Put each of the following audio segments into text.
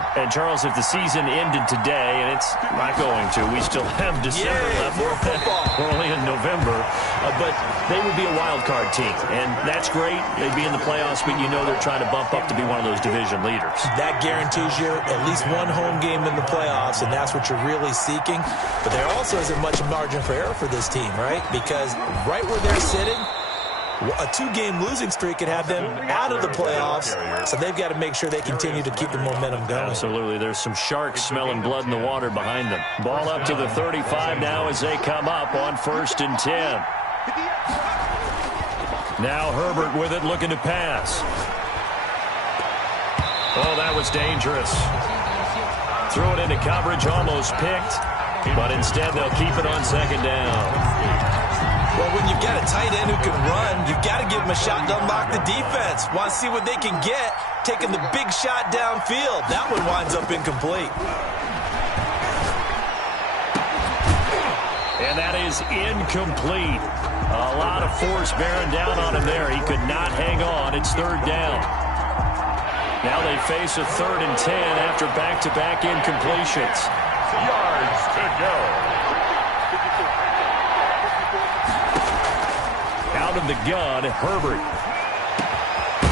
game. And, Charles, if the season ended today, and it's not going to, we still have December left. More football. We're only in November. But they would be a wild card team. And that's great. They'd be in the playoffs, but you know they're trying to bump up to be one of those division leaders. That guarantees you at least one home game in the playoffs, and that's what you're really seeking. But there also isn't much margin for error for this team, right? Because right where they're sitting, a 2-game losing streak could have them out of the playoffs, so they've got to make sure they continue to keep the momentum going. Absolutely. There's some sharks smelling blood in the water behind them. Ball up to the 35 now as they come up on 1st and 10. Now Herbert with it, looking to pass. Oh, that was dangerous. Threw it into coverage, almost picked, but instead they'll keep it on 2nd down. Well, when you've got a tight end who can run, you've got to give him a shot to unlock the defense. Want to see what they can get, taking the big shot downfield. That one winds up incomplete. And that is incomplete. A lot of force bearing down on him there. He could not hang on. It's 3rd down. Now they face a 3rd and 10 after back-to-back incompletions. Yards to go. Out of the gun, Herbert.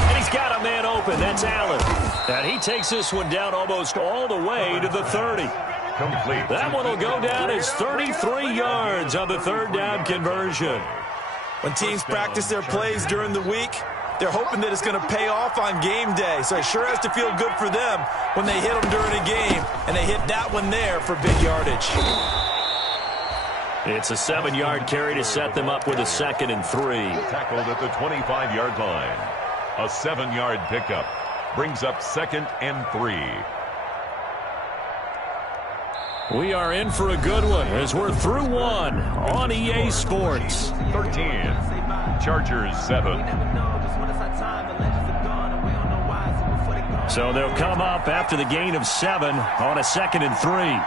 And he's got a man open. That's Allen. And he takes this one down almost all the way to the 30. Complete. That one will go down as 33 yards on the 3rd down conversion. When teams practice their plays during the week, they're hoping that it's going to pay off on game day. So it sure has to feel good for them when they hit them during a game, and they hit that one there for big yardage. It's a 7-yard carry to set them up with a 2nd and 3. Tackled at the 25-yard line. A 7-yard pickup brings up 2nd and 3. We are in for a good one as we're through one on EA Sports. 13. Chargers 7. So they'll come up after the gain of 7 on a 2nd and 3.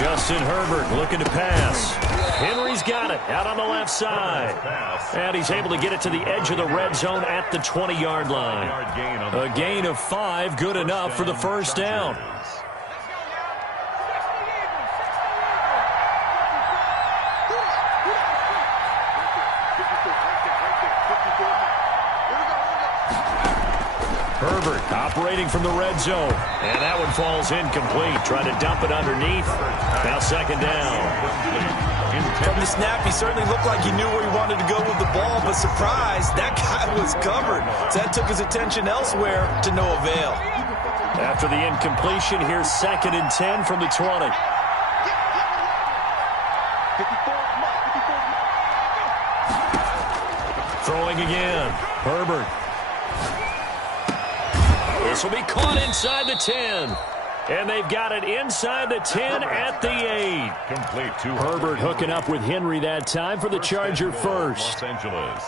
Justin Herbert looking to pass. Henry's got it out on the left side. And he's able to get it to the edge of the red zone at the 20-yard line. A gain of 5, good enough for the 1st down. Herbert operating from the red zone. And that one falls incomplete. Trying to dump it underneath. Now 2nd down. From the snap, he certainly looked like he knew where he wanted to go with the ball, but surprise, that guy was covered. So that took his attention elsewhere to no avail. After the incompletion, here's 2nd and 10 from the 20. Throwing again. Herbert. This will be caught inside the 10. And they've got it inside the 10 at the 8. Complete to Herbert hooking up with Henry that time for the Charger first. Los Angeles.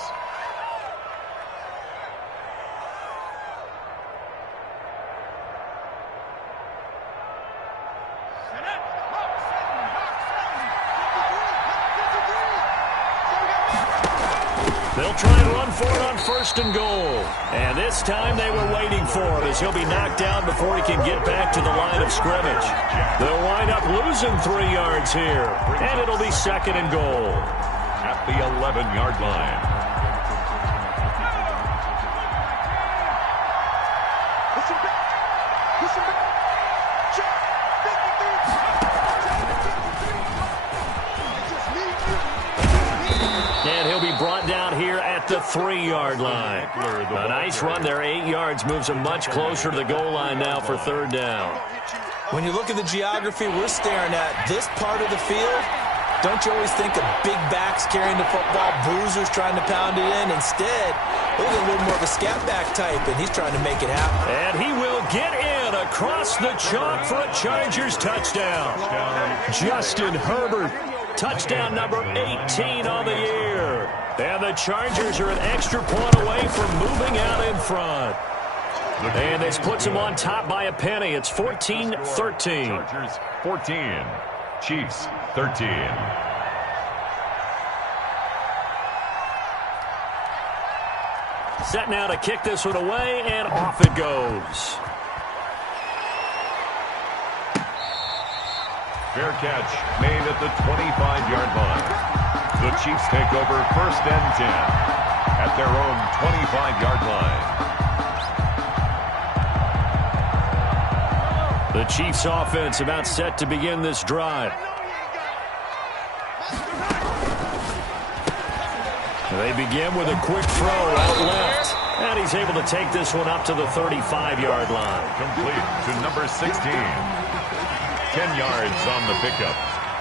They'll try and run for it on 1st and goal. And this time they were waiting for him as he'll be knocked down before he can get back to the line of scrimmage. They'll wind up losing 3 yards here. And it'll be 2nd and goal. At the 11-yard line. And he'll be brought down here at the 3-yard line. A nice run there, 8 yards, moves him much closer to the goal line now for 3rd down. When you look at the geography we're staring at, this part of the field, don't you always think of big backs carrying the football, bruisers trying to pound it in? Instead, look at a little more of a scat back type, and he's trying to make it happen. And he will get in across the chalk for a Chargers touchdown. Justin Herbert. Touchdown number 18 on the year. And the Chargers are an extra point away from moving out in front. And this puts them on top by a penny. It's 14-13. Chargers 14. Chiefs 13. Set now to kick this one away, and off it goes. Fair catch made at the 25-yard line. The Chiefs take over 1st and 10 at their own 25-yard line. The Chiefs offense about set to begin this drive. They begin with a quick throw out left. And he's able to take this one up to the 35-yard line. Complete to number 16. 10 yards on the pickup.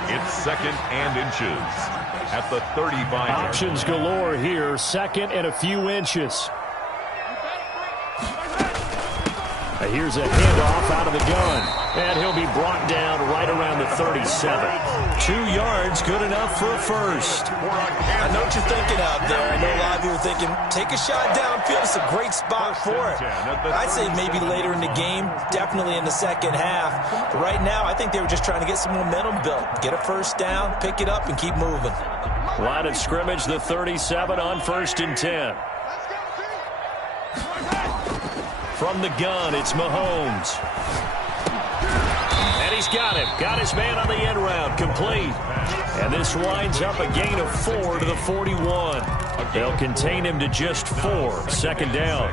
It's 2nd and inches at the 35. Options galore here. 2nd and a few inches. Here's a handoff out of the gun. And he'll be brought down right around the 37. 2 yards, good enough for a first. I know what you're thinking out there. I know a lot of you are thinking, take a shot downfield. It's a great spot for it. I'd say maybe later in the game, definitely in the second half. But right now, I think they were just trying to get some momentum built. Get a first down, pick it up, and keep moving. Line of scrimmage, the 37 on 1st and 10. From the gun, it's Mahomes. And he's got him. Got his man on the end round. Complete. And this winds up a gain of 4 to the 41. They'll contain him to just 4. 2nd down.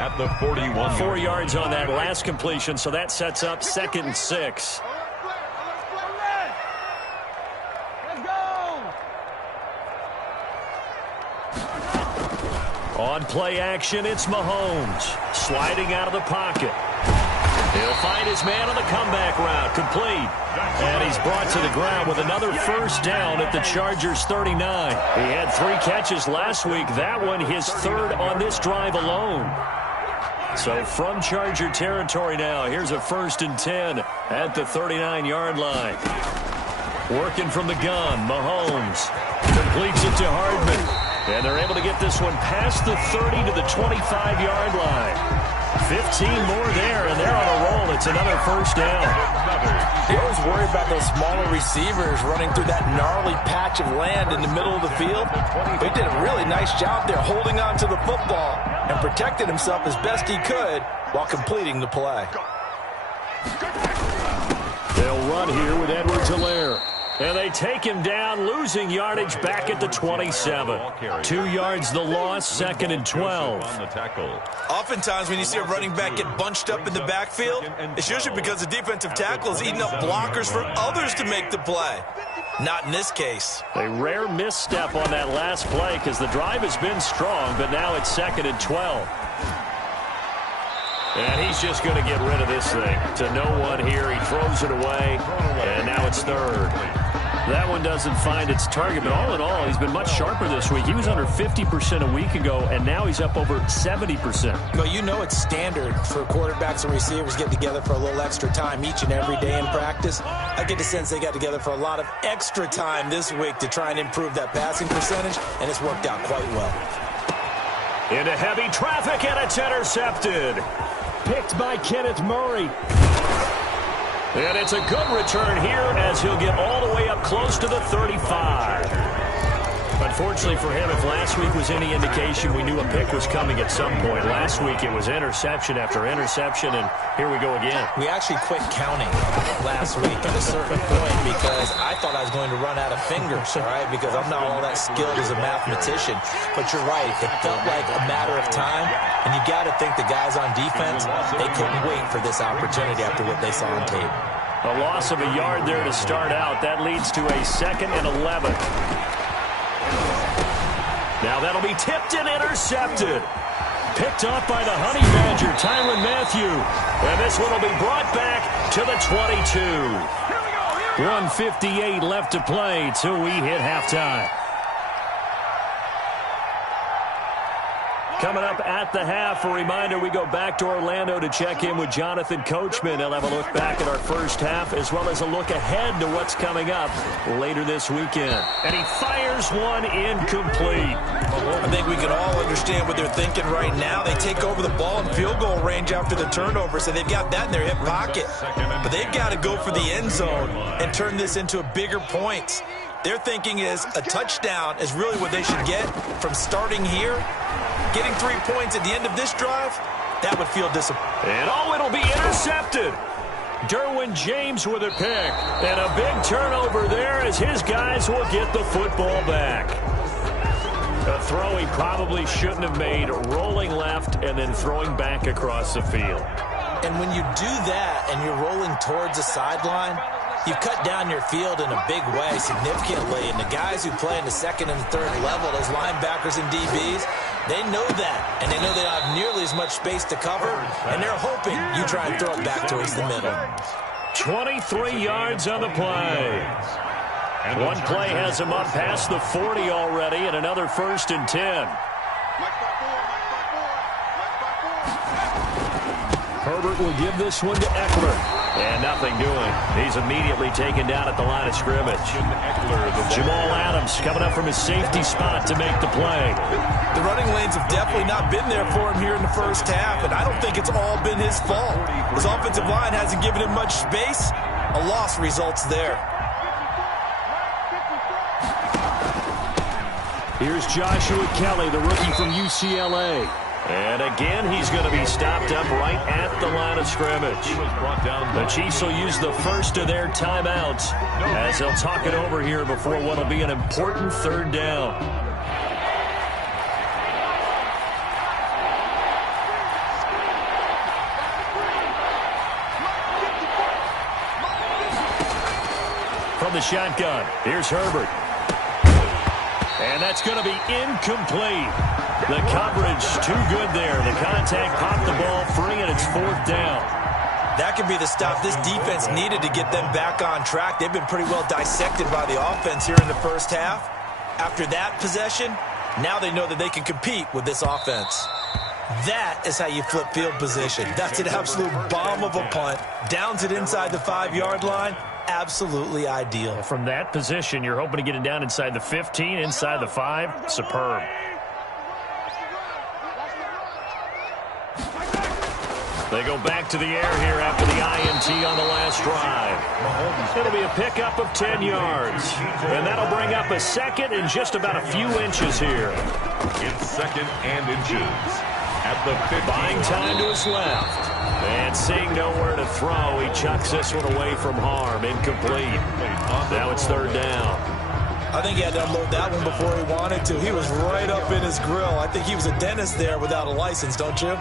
At the 41. 4 yards on that last completion, so that sets up 2nd and 6. On play action, it's Mahomes. Sliding out of the pocket. He'll find his man on the comeback route. Complete. And he's brought to the ground with another first down at the Chargers' 39. He had 3 catches last week. That one his 3rd on this drive alone. So from Charger territory now, here's a 1st and 10 at the 39-yard line. Working from the gun, Mahomes completes it to Hardman. And they're able to get this one past the 30 to the 25-yard line. 15 more there, and they're on a roll. It's another first down. They always worry about those smaller receivers running through that gnarly patch of land in the middle of the field. They did a really nice job there holding on to the football and protected himself as best he could while completing the play. They'll run here with Edwards-Helaire. And they take him down, losing yardage back at the 27. 2 yards the loss, 2nd and 12. Oftentimes when you see a running back get bunched up in the backfield, it's usually because the defensive tackle is eating up blockers for others to make the play. Not in this case. A rare misstep on that last play because the drive has been strong, but now it's 2nd and 12. And he's just going to get rid of this thing. To no one here. He throws it away, and now it's 3rd. That one doesn't find its target, but all in all, he's been much sharper this week. He was under 50% a week ago, and now he's up over 70%. Well, you know it's standard for quarterbacks and receivers getting together for a little extra time each and every day in practice. I get the sense they got together for a lot of extra time this week to try and improve that passing percentage, and it's worked out quite well. Into heavy traffic, and it's intercepted. Picked by Kenneth Murray. And it's a good return here as he'll get all the way up close to the 35. Unfortunately for him, if last week was any indication, we knew a pick was coming at some point. Last week it was interception after interception, and here we go again. We actually quit counting last week at a certain point because I thought I was going to run out of fingers, all right, because I'm not all that skilled as a mathematician. But you're right, it felt like a matter of time, and you got to think the guys on defense, they couldn't wait for this opportunity after what they saw on tape. A loss of a yard there to start out. That leads to a 2nd and 11. Now that'll be tipped and intercepted. Picked off by the Honey Badger, Tyrann Mathieu. And this one will be brought back to the 22. 1:58 left to play till we hit halftime. Coming up at the half, a reminder, we go back to Orlando to check in with Jonathan Coachman. He'll have a look back at our first half as well as a look ahead to what's coming up later this weekend. And he fires one incomplete. I think we can all understand what they're thinking right now. They take over the ball in field goal range after the turnover, so they've got that in their hip pocket. But they've got to go for the end zone and turn this into a bigger points. Their thinking is a touchdown is really what they should get from starting here Getting 3 points at the end of this drive, that would feel disappointing. And it'll be intercepted. Derwin James with a pick. And a big turnover there as his guys will get the football back. A throw he probably shouldn't have made, rolling left and then throwing back across the field. And when you do that and you're rolling towards the sideline, you cut down your field in a big way significantly. And the guys who play in the second and third level, those linebackers and DBs, they know that. And they know they don't have nearly as much space to cover. And they're hoping you try and throw it back towards the middle. 23 yards on the play. One play has him up past the 40 already, and another 1st and 10. Herbert will give this one to Eckler. And nothing doing. He's immediately taken down at the line of scrimmage. Jamal Adams coming up from his safety spot to make the play. The running lanes have definitely not been there for him here in the first half, and I don't think it's all been his fault. His offensive line hasn't given him much space. A loss results there. Here's Joshua Kelly, the rookie from UCLA. And again, he's going to be stopped up right at the line of scrimmage. The Chiefs will use the first of their timeouts as they'll talk it over here before what will be an important 3rd down. From the shotgun, here's Herbert. And that's going to be incomplete. The coverage too good there. The contact popped the ball free, and it's 4th down. That could be the stop this defense needed to get them back on track. They've been pretty well dissected by the offense here in the first half. After that possession, now they know that they can compete with this offense. That is how you flip field position. That's an absolute bomb of a punt. Downs it inside the 5-yard line. Absolutely ideal. From that position, you're hoping to get it down inside the 15, inside the 5. Superb. They go back to the air here after the INT on the last drive. It'll be a pickup of 10 yards. And that'll bring up a 2nd and just about a few inches here. It's 2nd and inches at the 50. Buying time to his left. And seeing nowhere to throw, he chucks this one away from harm. Incomplete. Now it's 3rd down. I think he had to unload that one before he wanted to. He was right up in his grill. I think he was a dentist there without a license, don't you?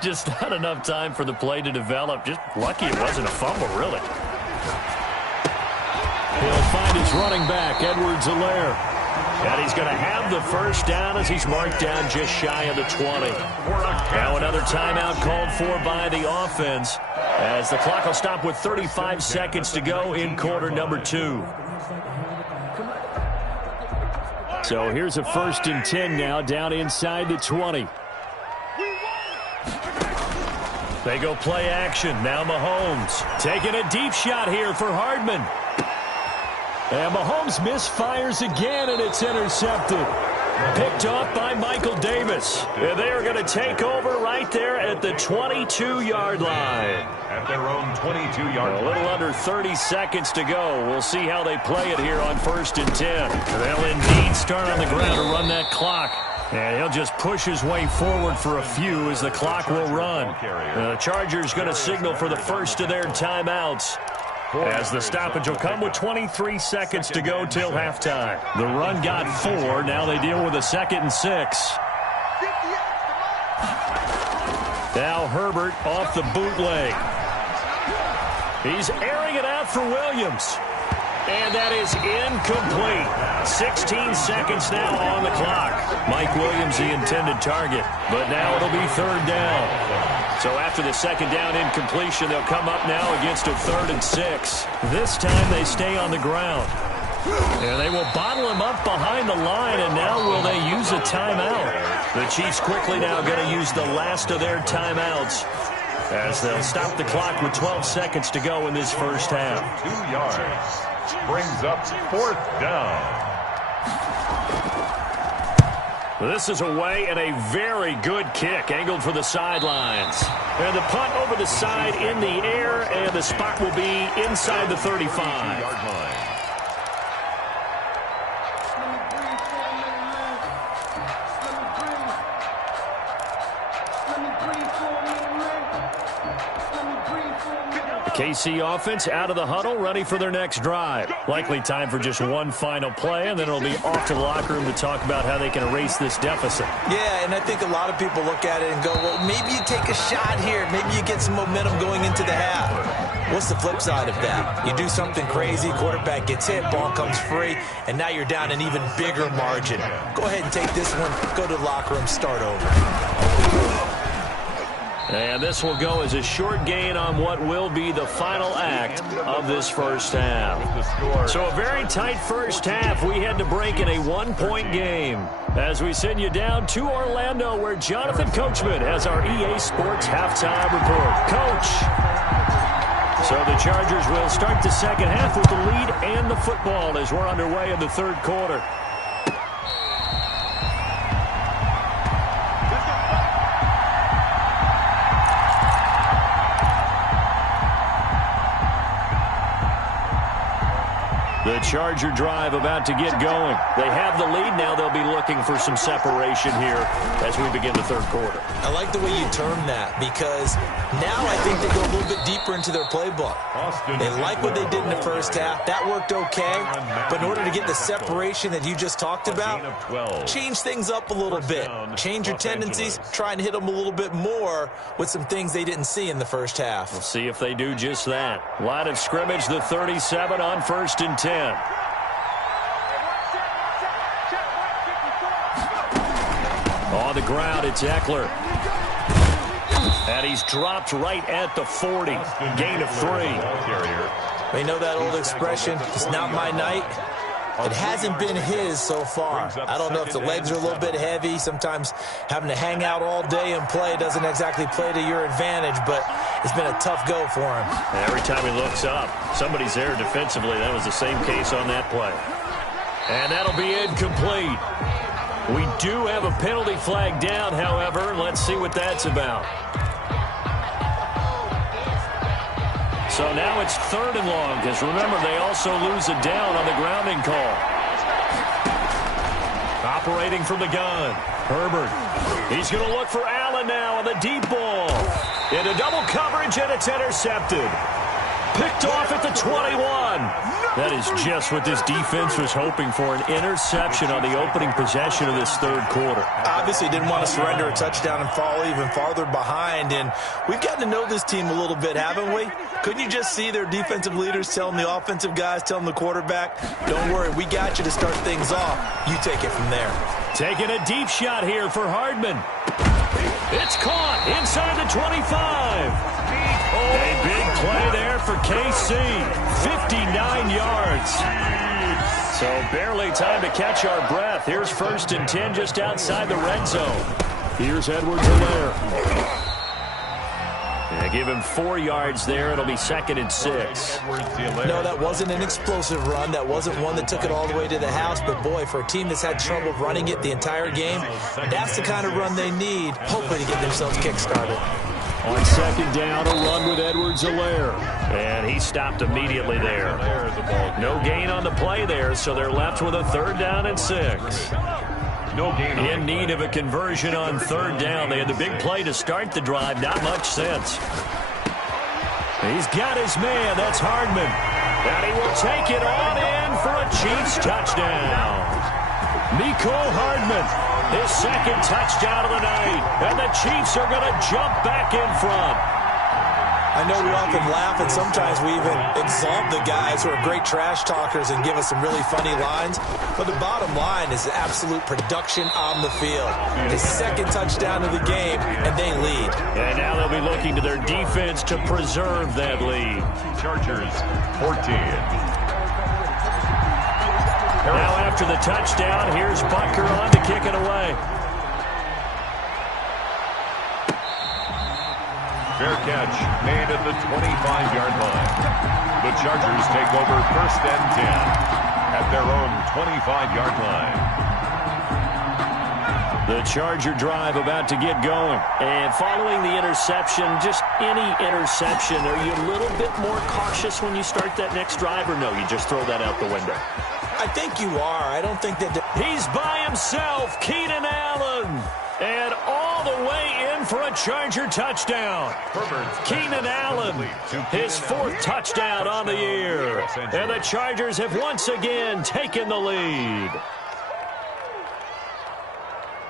Just not enough time for the play to develop. Just lucky it wasn't a fumble, really. He'll find his running back, Edwards-Helaire. And he's going to have the 1st down as he's marked down just shy of the 20. Now another timeout called for by the offense as the clock will stop with 35 seconds to go in quarter number 2. So here's a 1st and 10 now down inside the 20. They go play action. Now Mahomes taking a deep shot here for Hardman. And Mahomes misfires again, and it's intercepted. Picked off by Michael Davis. And they are going to take over right there at the 22-yard line. At their own 22-yard line. A little under 30 seconds to go. We'll see how they play it here on 1st and 10. They'll indeed start on the ground to run that clock. And he'll just push his way forward for a few as the clock will run. The Chargers going to signal for the first of their timeouts, as the stoppage will come with 23 seconds to go till halftime. The run got 4. Now they deal with a 2nd and 6. Now Herbert off the bootleg. He's airing it out for Williams. And that is incomplete. 16 seconds now on the clock. Mike Williams, the intended target. But now it'll be 3rd down. So after the 2nd down incompletion, they'll come up now against a 3rd and 6. This time they stay on the ground. And they will bottle him up behind the line, and now will they use a timeout? The Chiefs quickly now going to use the last of their timeouts, as they'll stop the clock with 12 seconds to go in this first half. 2 yards. Brings up 4th down. This is away and a very good kick, angled for the sidelines. And the punt over the side in the air, and the spot will be inside the 35. KC offense out of the huddle, ready for their next drive. Likely time for just one final play, and then it'll be off to the locker room to talk about how they can erase this deficit. Yeah, and I think a lot of people look at it and go, well, maybe you take a shot here. Maybe you get some momentum going into the half. What's the flip side of that? You do something crazy, quarterback gets hit, ball comes free, and now you're down an even bigger margin. Go ahead and take this one, go to the locker room, start over. And this will go as a short gain on what will be the final act of this first half. So a very tight first half. We had to break in a one-point game. As we send you down to Orlando, where Jonathan Coachman has our EA Sports halftime report. Coach. So the Chargers will start the second half with the lead and the football as we're underway in the third quarter. The Charger drive about to get going. They have the lead. Now they'll be looking for some separation here as we begin the third quarter. I like the way you term that, because now I think they go a little bit deeper into their playbook. They like what they did in the first half. That worked okay. But in order to get the separation that you just talked about, change things up a little bit. Change your tendencies. Try and hit them a little bit more with some things they didn't see in the first half. We'll see if they do just that. Line of scrimmage, the 37 on 1st and 10. On the ground, it's Eckler. And he's dropped right at the 40. Gain of 3. We know that old expression, it's not my night. It hasn't been his so far. I don't know if the legs are a little bit heavy. Sometimes having to hang out all day and play doesn't exactly play to your advantage, but it's been a tough go for him. And every time he looks up, somebody's there defensively. That was the same case on that play. And that'll be incomplete. We do have a penalty flag down, however. Let's see what that's about. So now it's 3rd and long, because remember, they also lose a down on the grounding call. Operating from the gun, Herbert. He's going to look for Allen now on the deep ball. Into double coverage, and it's intercepted. Picked off at the 21. That is just what this defense was hoping for, an interception on the opening possession of this third quarter. Obviously didn't want to surrender a touchdown and fall even farther behind, and we've gotten to know this team a little bit, haven't we? Couldn't you just see their defensive leaders telling the offensive guys, telling the quarterback, don't worry, we got you to start things off. You take it from there. Taking a deep shot here for Hardman. It's caught inside the 25. A big play there for KC. 59 yards. So barely time to catch our breath. Here's 1st and 10 just outside the red zone. Here's Edwards-Helaire. Give him 4 yards there. It'll be 2nd and 6. No, that wasn't an explosive run. That wasn't one that took it all the way to the house. But, boy, for a team that's had trouble running it the entire game, that's the kind of run they need, hopefully to get themselves kick-started. On 2nd down, a run with Edwards-Helaire. And he stopped immediately there. No gain on the play there, so they're left with a 3rd down and 6. In need of a conversion on 3rd down. They had the big play to start the drive. Not much sense. He's got his man. That's Hardman. And he will take it on in for a Chiefs touchdown. Mecole Hardman, his 2nd touchdown of the night. And the Chiefs are going to jump back in front. I know we often laugh, and sometimes we even exalt the guys who are great trash talkers and give us some really funny lines. But the bottom line is absolute production on the field. His 2nd touchdown of the game, and they lead. And now they'll be looking to their defense to preserve that lead. Chargers 14. Now after the touchdown, here's Butker on to kick it away. Fair catch made at the 25-yard line. The Chargers take over 1st and 10 at their own 25-yard line. The Charger drive about to get going. And following the interception, just any interception, are you a little bit more cautious when you start that next drive, or no, you just throw that out the window? I think you are. I don't think that... He's by himself, Keenan Allen. And all the way in for a Charger touchdown. Keenan Allen, his 4th touchdown on the year. And the Chargers have once again taken the lead.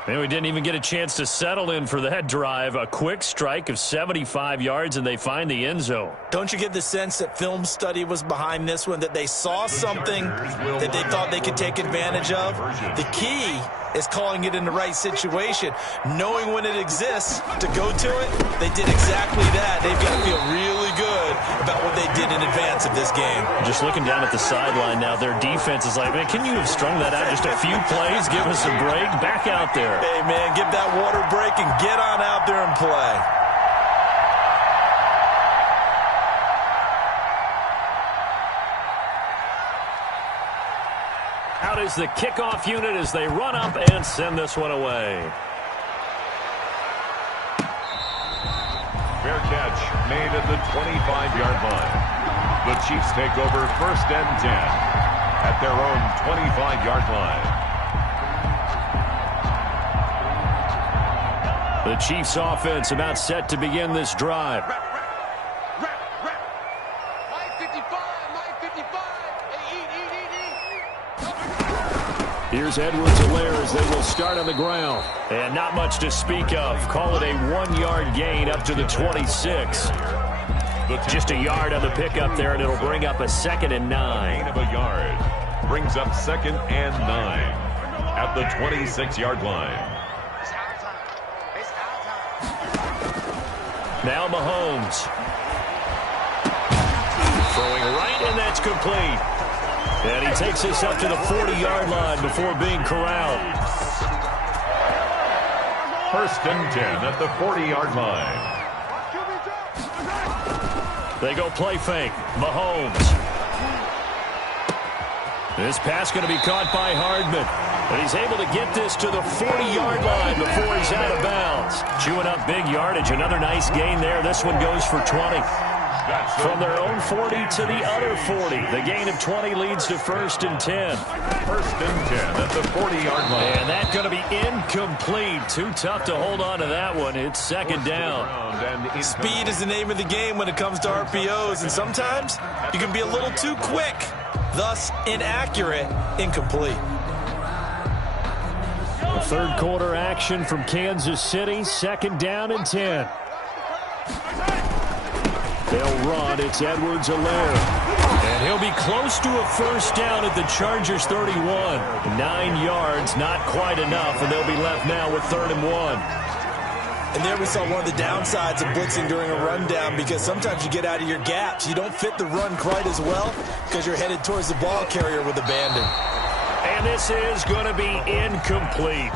And we didn't even get a chance to settle in for that drive. A quick strike of 75 yards, and they find the end zone. Don't you get the sense that film study was behind this one, that they saw something that they thought they could take advantage of? The key is calling it in the right situation, knowing when it exists to go to it. They did exactly that. They've got to feel really good about what they did in advance of this game. Just looking down at the sideline now, their defense is like, man, can you have strung that out just a few plays? Give us a break. Back out there. Hey, man, give that water break and get on out there and play. Out is the kickoff unit as they run up and send this one away. Fair catch made at the 25-yard line. The Chiefs take over 1st and 10 at their own 25-yard line. The Chiefs offense about set to begin this drive. Here's Edwards-Helaire as they will start on the ground. And not much to speak of. Call it a 1-yard gain up to the 26. Just a yard on the pickup there, and it'll bring up a 2nd and 9. Gain of a yard brings up 2nd and 9 at the 26-yard line. Now Mahomes. Throwing right, and that's complete. And he takes us up to the 40-yard line before being corralled. 1st and 10 at the 40-yard line. They go play fake. Mahomes. This pass going to be caught by Hardman. And he's able to get this to the 40-yard line before he's out of bounds. Chewing up big yardage. Another nice gain there. This one goes for 20. From their own 40 to the other 40. The gain of 20 leads to 1st and 10. 1st and 10 at the 40-yard line. And that's going to be incomplete. Too tough to hold on to that one. It's 2nd down. Speed is the name of the game when it comes to RPOs, and sometimes you can be a little too quick, thus inaccurate, incomplete. The 3rd quarter action from Kansas City. 2nd down and 10. They'll run. It's Edwards-Helaire. And he'll be close to a 1st down at the Chargers' 31. 9 yards, not quite enough, and they'll be left now with 3rd and 1. And there we saw one of the downsides of blitzing during a rundown, because sometimes you get out of your gaps. You don't fit the run quite as well because you're headed towards the ball carrier with abandon. And this is going to be incomplete.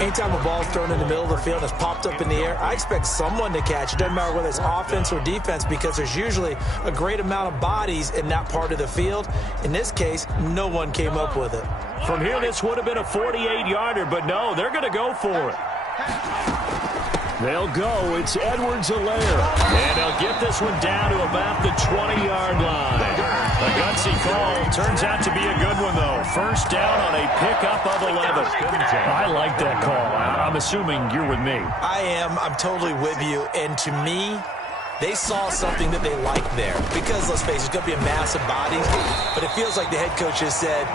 Anytime a ball is thrown in the middle of the field and it's popped up in the air, I expect someone to catch. It doesn't matter whether it's offense or defense, because there's usually a great amount of bodies in that part of the field. In this case, no one came up with it. From here, this would have been a 48-yarder, but no, they're going to go for it. They'll go. It's Edwards-Helaire. And they'll get this one down to about the 20-yard line. A gutsy call. Turns out to be a good one, though. 1st down on a pickup of 11. I like that call. I'm assuming you're with me. I am. I'm totally with you. And to me, they saw something that they liked there. Because, let's face it, it's going to be a mass of bodies. But it feels like the head coach has said,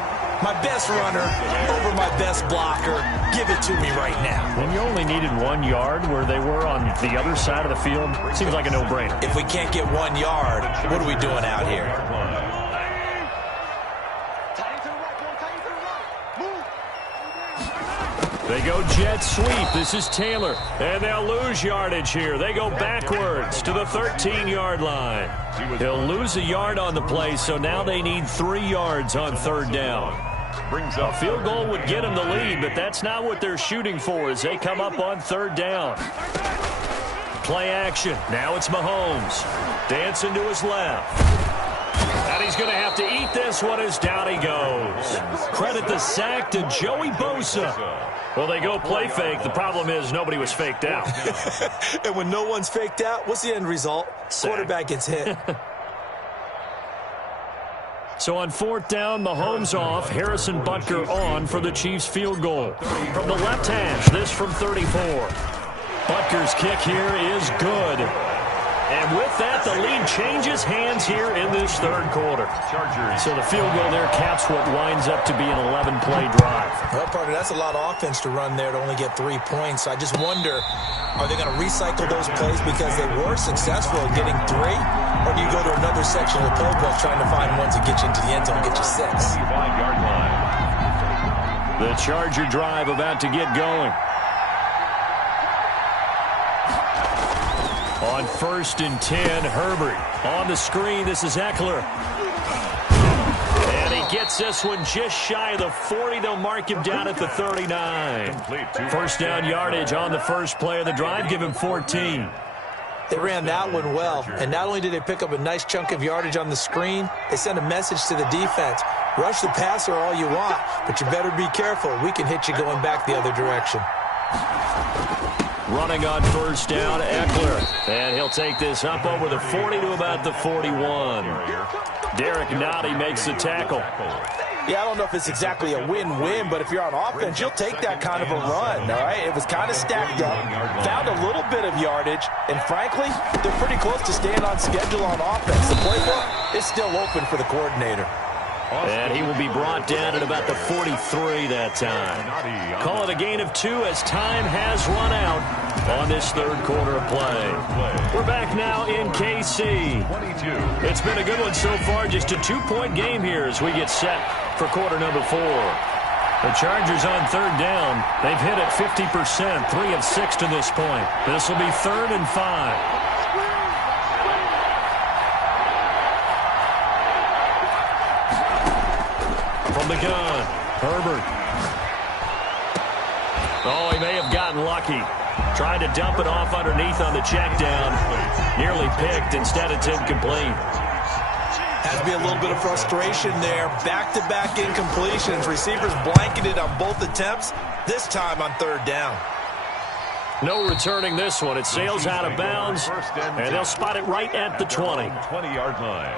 my best runner over my best blocker. Give it to me right now. When you only needed 1 yard where they were on the other side of the field, seems like a no-brainer. If we can't get 1 yard, what are we doing out here? They go jet sweep. This is Taylor. And they'll lose yardage here. They go backwards to the 13-yard line. They'll lose a yard on the play, so now they need 3 yards on 3rd down. A field goal would get them the lead, but that's not what they're shooting for as they come up on 3rd down. Play action. Now it's Mahomes. Dancing to his left. And he's going to have to eat this one as down he goes. Credit the sack to Joey Bosa. Well, they go play fake. The problem is nobody was faked out. And when no one's faked out, what's the end result? Sack. Quarterback gets hit. So on 4th down, Mahomes off. Harrison Butker on for the Chiefs field goal. From the left hash, this from 34. Butker's kick here is good. And with that, the lead changes hands here in this third quarter. So the field goal there caps what winds up to be an 11-play drive. Well, partner, that's a lot of offense to run there to only get 3 points. I just wonder, are they going to recycle those plays because they were successful in getting 3? Or do you go to another section of the playbook trying to find ones that get you into the end zone and get you 6? 25-yard line. The Charger drive about to get going. On 1st and 10, Herbert. On the screen, this is Eckler. And he gets this one just shy of the 40. They'll mark him down at the 39. First down yardage on the first play of the drive. Give him 14. They ran that one well, and not only did they pick up a nice chunk of yardage on the screen, they sent a message to the defense. Rush the passer all you want, but you better be careful. We can hit you going back the other direction. Running on first down, Eckler. And he'll take this up over the 40 to about the 41. Derek Nottie makes the tackle. Yeah, I don't know if it's exactly a win-win, but if you're on offense, you'll take that kind of a run, all right? It was kind of stacked up, found a little bit of yardage, and frankly, they're pretty close to staying on schedule on offense. The playbook is still open for the coordinator. And he will be brought down at about the 43 that time. Call it a gain of 2 as time has run out on this third quarter of play. We're back now in KC. It's been a good one so far, just a 2-point game here as we get set for quarter number 4. The Chargers on third down. They've hit it 50%, 3 of 6 to this point. This will be 3rd and 5. From the gun, Herbert. Oh, he may have gotten lucky. Tried to dump it off underneath on the check down. Nearly picked. Instead, it's incomplete. Has to be a little bit of frustration there. Back-to-back incompletions. Receivers blanketed on both attempts, this time on third down. No returning this one. It sails out of bounds, and they'll spot it right at the 20. 20-yard line.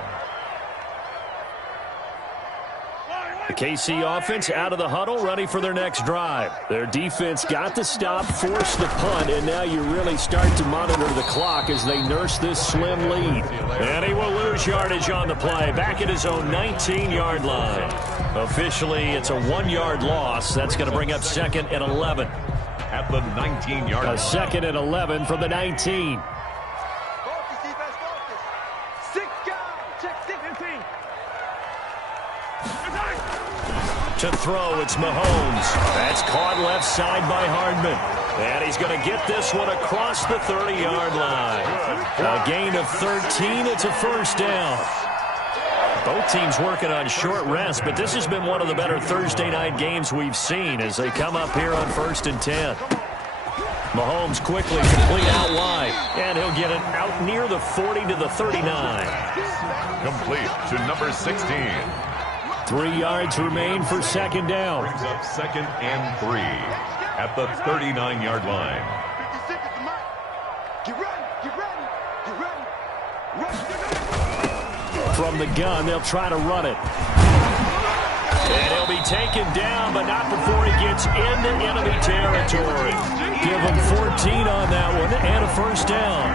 The KC offense out of the huddle, ready for their next drive. Their defense got the stop, forced the punt, and now you really start to monitor the clock as they nurse this slim lead. And he will lose yardage on the play, back at his own 19-yard line. Officially, it's a 1-yard loss. That's going to bring up 2nd and 11. At the 19-yard line. A 2nd and 11 from the 19. To throw, it's Mahomes. That's caught left side by Hardman. And he's going to get this one across the 30-yard line. A gain of 13. It's a first down. Both teams working on short rest, but this has been one of the better Thursday night games we've seen as they come up here on 1st and 10. Mahomes quickly complete out wide, and he'll get it out near the 40 to the 39. Complete to number 16. 3 yards remain for 2nd down. Brings up 2nd and 3 at the 39-yard line. From the gun, they'll try to run it. And he'll be taken down, but not before he gets into enemy territory. Give him 14 on that one and a first down.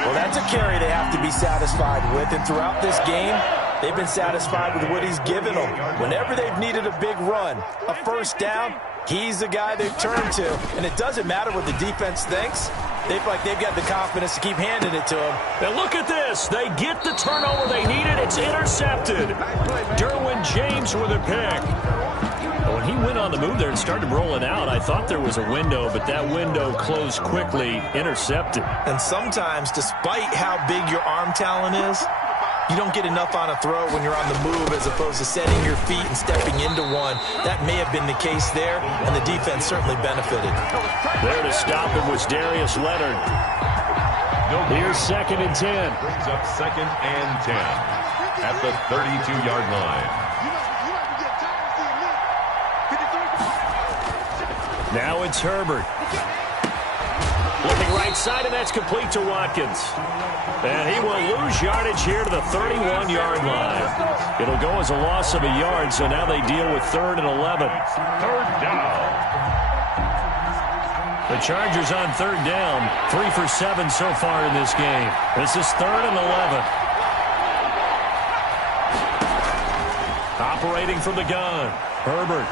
Well, that's a carry they have to be satisfied with, and throughout this game, they've been satisfied with what he's given them. Whenever they've needed a big run, a first down, he's the guy they've turned to. And it doesn't matter what the defense thinks. They feel like they've got the confidence to keep handing it to him. And look at this. They get the turnover they needed. It's intercepted. Derwin James with a pick. When he went on the move there and started rolling out, I thought there was a window, but that window closed quickly, intercepted. And sometimes, despite how big your arm talent is, you don't get enough on a throw when you're on the move as opposed to setting your feet and stepping into one. That may have been the case there, and the defense certainly benefited. There to stop him was Darius Leonard. Here's 2nd and 10. Brings up 2nd and 10 at the 32-yard line. Now it's Herbert. Looking right side, and that's complete to Watkins. And he will lose yardage here to the 31-yard line. It'll go as a loss of a yard, so now they deal with 3rd and 11. 3rd down. The Chargers on third down. 3 for 7 so far in this game. This is 3rd and 11. Operating from the gun. Herbert.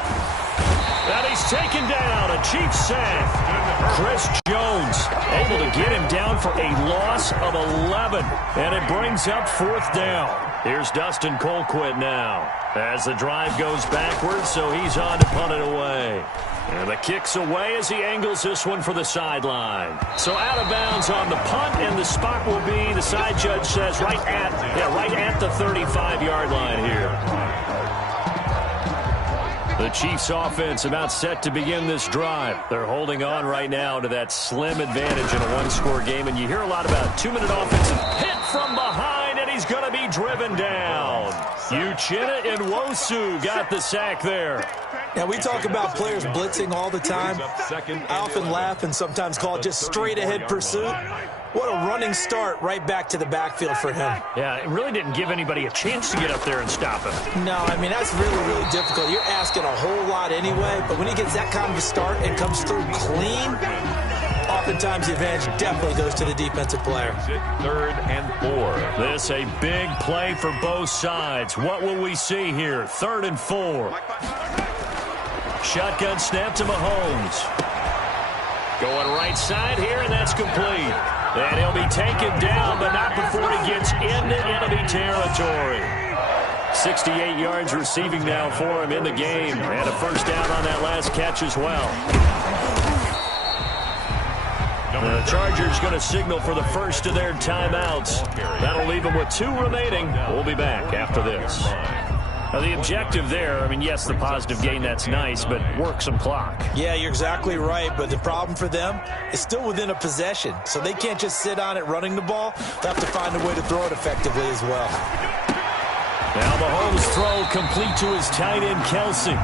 And he's taken down. A Chiefs sack. Chris Jones able to get him down for a loss of 11. And it brings up 4th down. Here's Dustin Colquitt now as the drive goes backwards, so he's on to punt it away. And the kick's away as he angles this one for the sideline. So out of bounds on the punt, and the spot will be, the side judge says, right at the 35-yard line here. The Chiefs offense about set to begin this drive. They're holding on right now to that slim advantage in a one-score game, and you hear a lot about 2-minute offensive hit from behind, and he's going to be driven down. Uchenna Nwosu got the sack there. Now, we talk about players blitzing all the time. I often laugh and sometimes call it just straight-ahead pursuit. What a running start right back to the backfield for him. Yeah, it really didn't give anybody a chance to get up there and stop him. No, I mean, that's really, really difficult. You're asking a whole lot anyway, but when he gets that kind of a start and comes through clean, oftentimes the advantage definitely goes to the defensive player. 3rd and 4. This a big play for both sides. What will we see here? 3rd and 4. Shotgun snap to Mahomes. Going right side here, and that's complete. And he'll be taken down, but not before he gets into enemy territory. 68 yards receiving now for him in the game. And a 1st down on that last catch as well. The Chargers going to signal for the first of their timeouts. That'll leave them with 2 remaining. We'll be back after this. Now, the objective there, I mean, yes, the positive gain, that's nice, but work some clock. Yeah, you're exactly right, but the problem for them is still within a possession, so they can't just sit on it running the ball. They'll have to find a way to throw it effectively as well. Now Mahomes' throw complete to his tight end, Kelsey.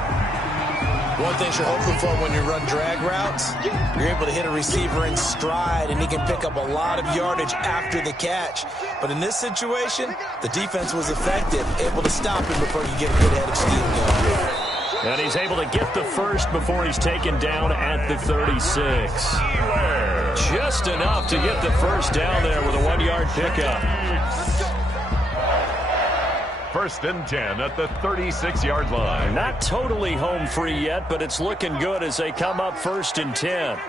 One thing you're hoping for when you run drag routes, you're able to hit a receiver in stride, and he can pick up a lot of yardage after the catch. But in this situation, the defense was effective, able to stop him before you get a good head of steam going. And he's able to get the first before he's taken down at the 36. Just enough to get the first down there with a 1-yard pickup. 1st and 10 at the 36-yard line. Not totally home free yet, but it's looking good as they come up 1st and 10.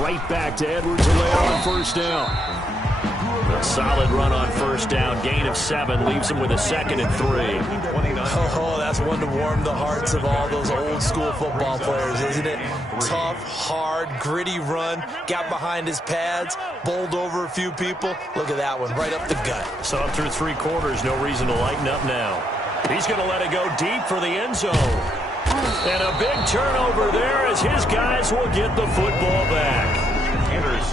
Right back to Edwards-Helaire on 1st down. A solid run on 1st down. Gain of 7 leaves them with a 2nd and 3. Oh, that's one to warm the hearts of all those old-school football players, isn't it? Tough, hard, gritty run. Got behind his pads, bowled over a few people. Look at that one, right up the gut. So up through 3 quarters, no reason to lighten up now. He's going to let it go deep for the end zone. And a big turnover there as his guys will get the football back.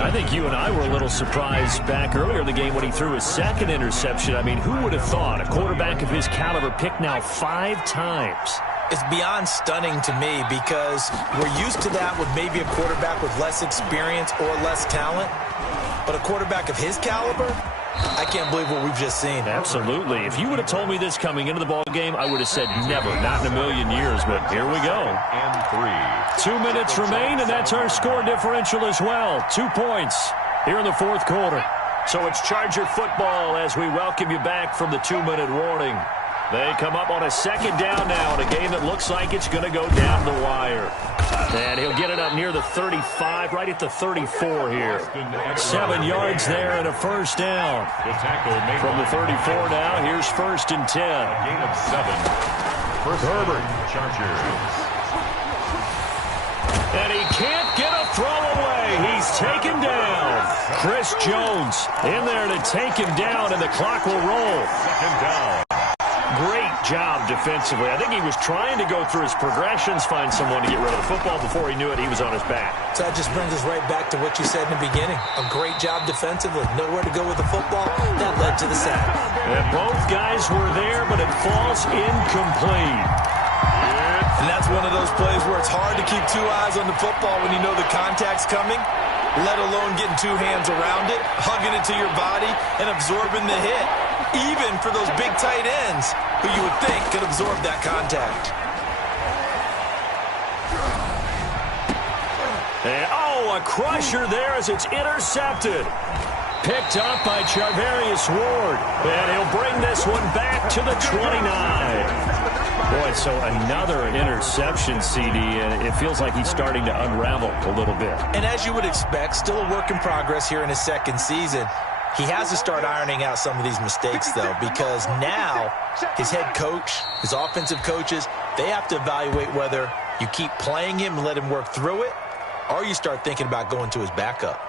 I think you and I were a little surprised back earlier in the game when he threw his 2nd interception. I mean, who would have thought a quarterback of his caliber picked now 5 times? It's beyond stunning to me because we're used to that with maybe a quarterback with less experience or less talent. But a quarterback of his caliber, I can't believe what we've just seen. Absolutely. If you would have told me this coming into the ball game, I would have said never, not in a million years. But here we go. And 3. 2 minutes remain, and that's our score differential as well. 2 points here in the 4th quarter. So it's Charger football as we welcome you back from the 2-minute warning. They come up on a 2nd down now in a game that looks like it's going to go down the wire. And he'll get it up near the 35, right at the 34 here. 7 yards there and a 1st down. From the 34 now, here's 1st and 10. Gain of 7. First Herbert. Chargers. And he can't get a throw away. He's taken down. Chris Jones in there to take him down, and the clock will roll. 2nd down. Great job defensively. I think he was trying to go through his progressions, find someone to get rid of the football. Before he knew it, he was on his back. So that just brings us right back to what you said in the beginning. A great job defensively. Nowhere to go with the football. That led to the sack. And both guys were there, but it falls incomplete. And that's one of those plays where it's hard to keep 2 eyes on the football when you know the contact's coming, let alone getting 2 hands around it, hugging it to your body, and absorbing the hit. Even for those big tight ends who you would think could absorb that contact. And, oh, a crusher there as it's intercepted. Picked up by Charvarius Ward. And he'll bring this one back to the 29. Boy, so another interception, CD, and it feels like he's starting to unravel a little bit. And as you would expect, still a work in progress here in his second season. He has to start ironing out some of these mistakes, though, because now his head coach, his offensive coaches, they have to evaluate whether you keep playing him and let him work through it, or you start thinking about going to his backup.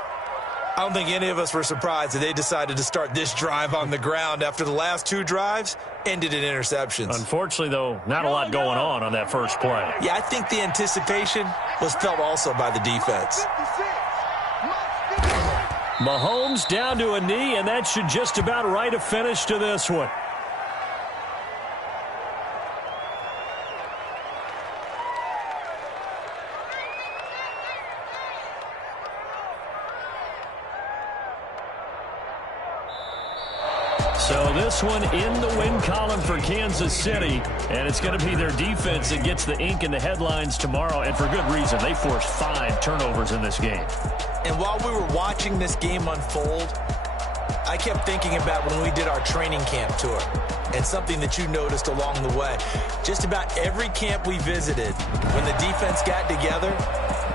I don't think any of us were surprised that they decided to start this drive on the ground after the last two drives ended in interceptions. Unfortunately, though, not a lot going on that first play. Yeah, I think the anticipation was felt also by the defense. Mahomes down to a knee, and that should just about write a finish to this one. So this one in the win column for Kansas City, and it's going to be their defense that gets the ink in the headlines tomorrow, and for good reason. They forced 5 turnovers in this game. And while we were watching this game unfold, I kept thinking about when we did our training camp tour and something that you noticed along the way. Just about every camp we visited, when the defense got together,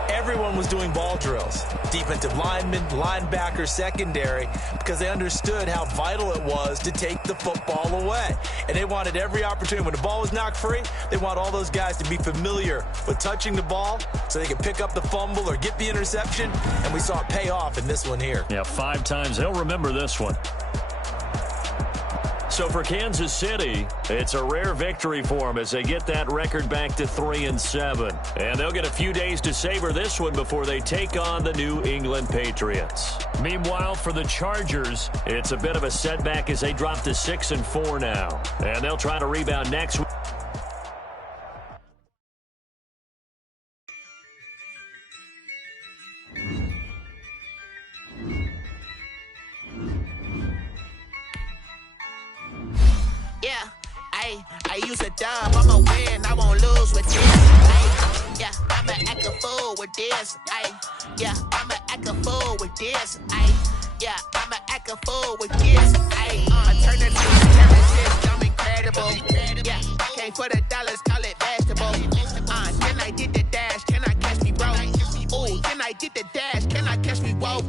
everyone was doing ball drills. Defensive linemen, linebackers, secondary, because they understood how vital it was to take the football away. And they wanted every opportunity. When the ball was knocked free, they want all those guys to be familiar with touching the ball so they could pick up the fumble or get the interception. And we saw it pay off in this one here. Yeah, 5 times. They'll remember this one. So for Kansas City, it's a rare victory for them as they get that record back to 3-7. And they'll get a few days to savor this one before they take on the New England Patriots. Meanwhile, for the Chargers, it's a bit of a setback as they drop to 6-4 now. And they'll try to rebound next week. I use a dub, I'ma win, I won't lose with this. Ay, yeah, I'ma act a fool with this. Ay, yeah, I'ma act a fool with this. Ay, yeah, I'ma act a fool with this. Ay, I turn it to the championship, I'm incredible. Yeah, came for the dollars, call it basketball. Can I get the dash? Can I catch me, bro? Ooh, can I get the dash? Can I catch me, whoa?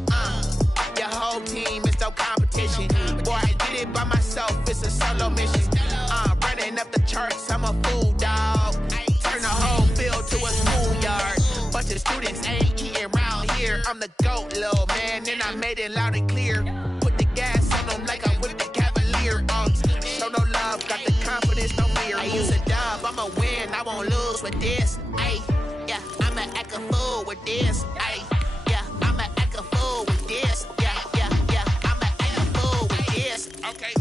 Your whole team is no competition. Boy, I did it by myself, it's a solo mission. Running up the charts, I'm a fool, dog. Turn the whole field to a schoolyard. Bunch of students ain't eating round here. I'm the GOAT, little man, and I made it loud and clear. Put the gas on them like I'm with the Cavalier. Show no love, got the confidence, no fear. I use a dub, I'ma win, I won't lose with this. Ay, yeah, I'ma act a fool with this. Ay, yeah, I'ma act a fool with this. Yeah, I'ma act a fool with this. Okay.